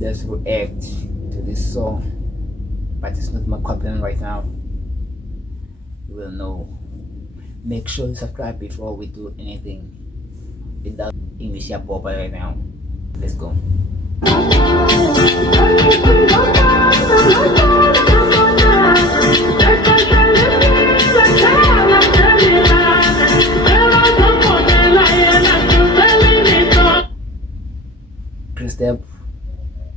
just react to this song, but it's not my copying right now. You will know. Make sure you subscribe before we do anything without English Boba right now. Let's go. Step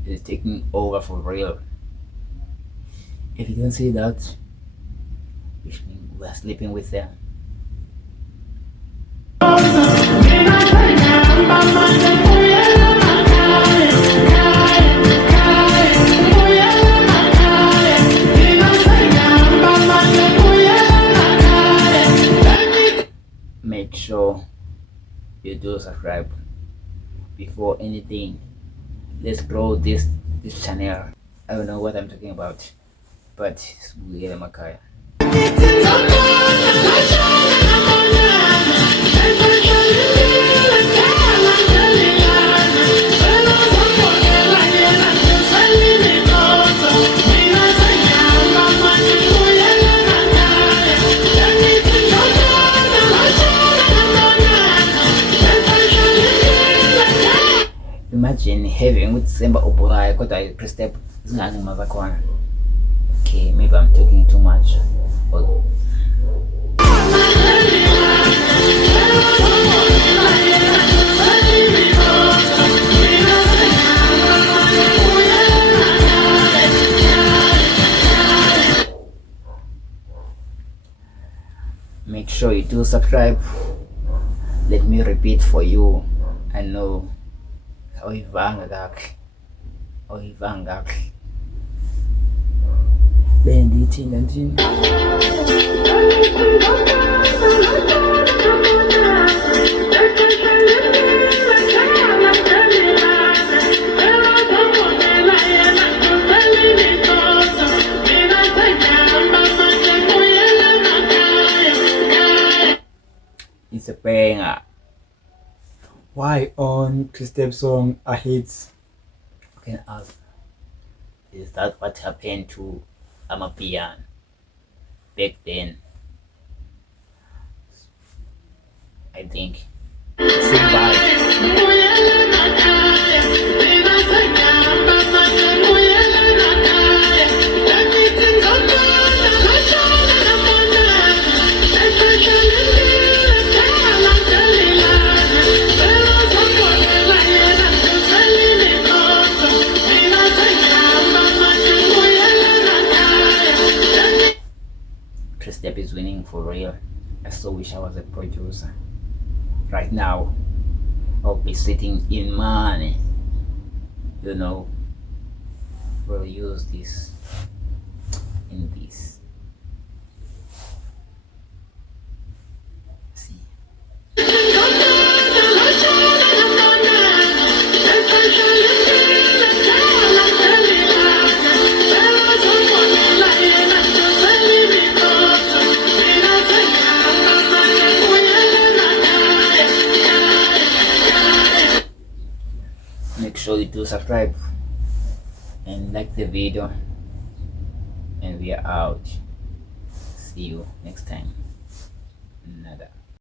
is taking over for real. If you don't see that, which means we are sleeping with them. Make sure you do subscribe before anything. Let's grow this channel. I don't know what I'm talking about, but it's Emakhaya. Imagine having with Semba Opurai, got I step Mother. Okay, maybe I'm talking too much. But make sure you do subscribe. Let me repeat for you. I know. Oyivanga bendithi ndandini it's a banger. Why on Chris song a hit? Can ask, is that what happened to Amapiano back then? I think. Sing by. Step is winning for real. I so wish I was a producer. Right now, I'll be sitting in money. You know, we'll use this in this. See. Make sure you do subscribe and like the video, and we are out. See you next time. Nada.